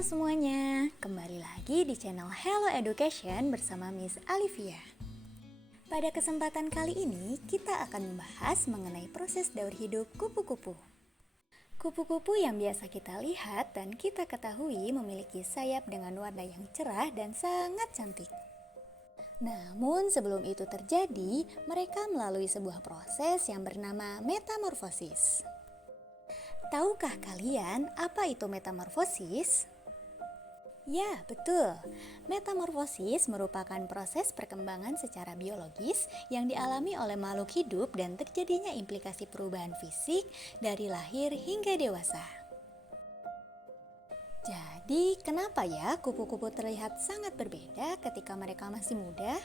Halo semuanya, kembali lagi di channel Hello Education bersama Miss Alivia. Pada kesempatan kali ini, kita akan membahas mengenai proses daur hidup kupu-kupu. Kupu-kupu yang biasa kita lihat dan kita ketahui memiliki sayap dengan warna yang cerah dan sangat cantik. Namun sebelum itu terjadi, mereka melalui sebuah proses yang bernama metamorfosis. Tahukah kalian apa itu metamorfosis? Ya, betul. Metamorfosis merupakan proses perkembangan secara biologis yang dialami oleh makhluk hidup dan terjadinya implikasi perubahan fisik dari lahir hingga dewasa. Jadi, kenapa ya kupu-kupu terlihat sangat berbeda ketika mereka masih muda?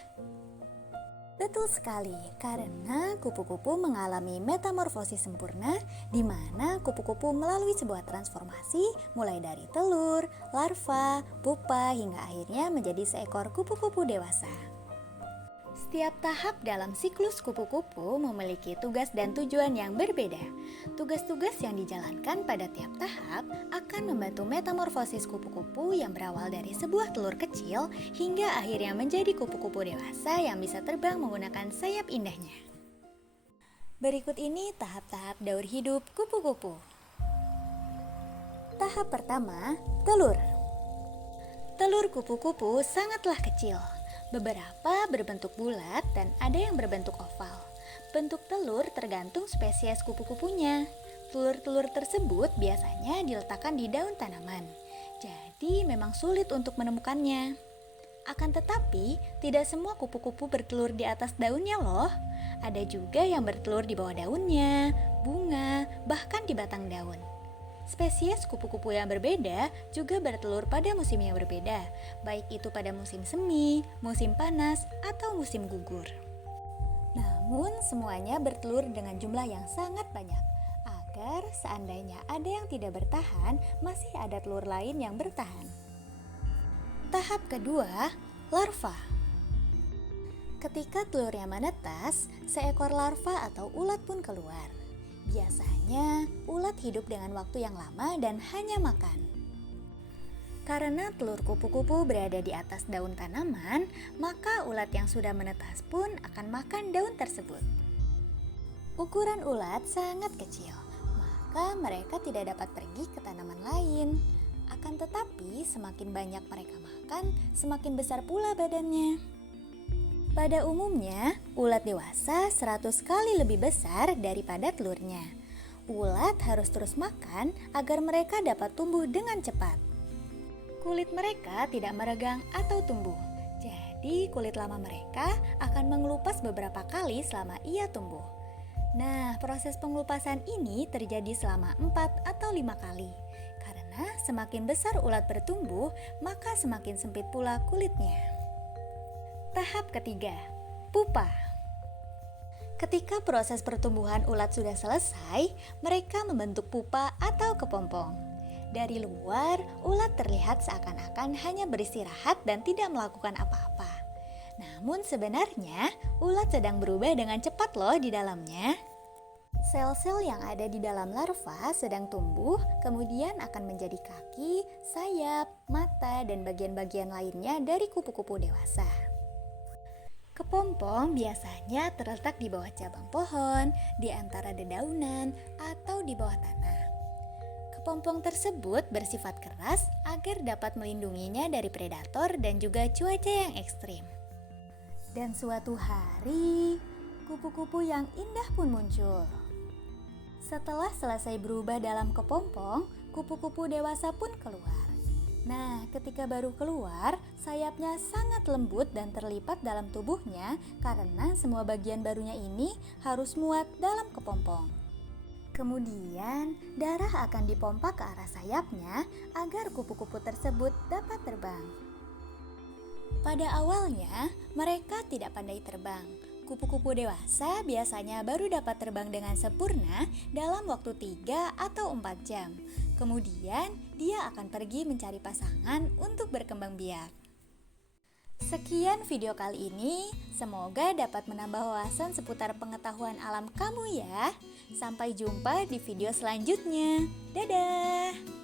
Betul sekali, karena kupu-kupu mengalami metamorfosis sempurna di mana kupu-kupu melalui sebuah transformasi mulai dari telur, larva, pupa hingga akhirnya menjadi seekor kupu-kupu dewasa. Setiap tahap dalam siklus kupu-kupu memiliki tugas dan tujuan yang berbeda. Tugas-tugas yang dijalankan pada tiap tahap akan membantu metamorfosis kupu-kupu yang berawal dari sebuah telur kecil hingga akhirnya menjadi kupu-kupu dewasa yang bisa terbang menggunakan sayap indahnya. Berikut ini tahap-tahap daur hidup kupu-kupu. Tahap pertama, telur. Telur kupu-kupu sangatlah kecil. Beberapa berbentuk bulat dan ada yang berbentuk oval. Bentuk telur tergantung spesies kupu-kupunya. Telur-telur tersebut biasanya diletakkan di daun tanaman. Jadi memang sulit untuk menemukannya. Akan tetapi, tidak semua kupu-kupu bertelur di atas daunnya loh. Ada juga yang bertelur di bawah daunnya, bunga, bahkan di batang daun. Spesies kupu-kupu yang berbeda juga bertelur pada musim yang berbeda, baik itu pada musim semi, musim panas, atau musim gugur. Namun semuanya bertelur dengan jumlah yang sangat banyak, agar seandainya ada yang tidak bertahan, masih ada telur lain yang bertahan. Tahap kedua, larva. Ketika telurnya menetas, seekor larva atau ulat pun keluar. Biasanya, ulat hidup dengan waktu yang lama dan hanya makan. Karena telur kupu-kupu berada di atas daun tanaman, maka ulat yang sudah menetas pun akan makan daun tersebut. Ukuran ulat sangat kecil, maka mereka tidak dapat pergi ke tanaman lain. Akan tetapi, semakin banyak mereka makan, semakin besar pula badannya. Pada umumnya, ulat dewasa 100 kali lebih besar daripada telurnya. Ulat harus terus makan agar mereka dapat tumbuh dengan cepat. Kulit mereka tidak meregang atau tumbuh. Jadi, kulit lama mereka akan mengelupas beberapa kali selama ia tumbuh. Nah, proses pengelupasan ini terjadi selama 4 atau 5 kali. Karena semakin besar ulat bertumbuh, maka semakin sempit pula kulitnya. Tahap ketiga, pupa. Ketika proses pertumbuhan ulat sudah selesai, mereka membentuk pupa atau kepompong. Dari luar, ulat terlihat seakan-akan hanya beristirahat dan tidak melakukan apa-apa. Namun sebenarnya, ulat sedang berubah dengan cepat loh di dalamnya. Sel-sel yang ada di dalam larva sedang tumbuh, kemudian akan menjadi kaki, sayap, mata, dan bagian-bagian lainnya dari kupu-kupu dewasa. Kepompong biasanya terletak di bawah cabang pohon, di antara dedaunan, atau di bawah tanah. Kepompong tersebut bersifat keras agar dapat melindunginya dari predator dan juga cuaca yang ekstrim. Dan suatu hari, kupu-kupu yang indah pun muncul. Setelah selesai berubah dalam kepompong, kupu-kupu dewasa pun keluar. Nah, ketika baru keluar, sayapnya sangat lembut dan terlipat dalam tubuhnya karena semua bagian barunya ini harus muat dalam kepompong. Kemudian, darah akan dipompa ke arah sayapnya agar kupu-kupu tersebut dapat terbang. Pada awalnya, mereka tidak pandai terbang. Kupu-kupu dewasa biasanya baru dapat terbang dengan sempurna dalam waktu 3 atau 4 jam. Kemudian, dia akan pergi mencari pasangan untuk berkembang biak. Sekian video kali ini, semoga dapat menambah wawasan seputar pengetahuan alam kamu ya. Sampai jumpa di video selanjutnya. Dadah!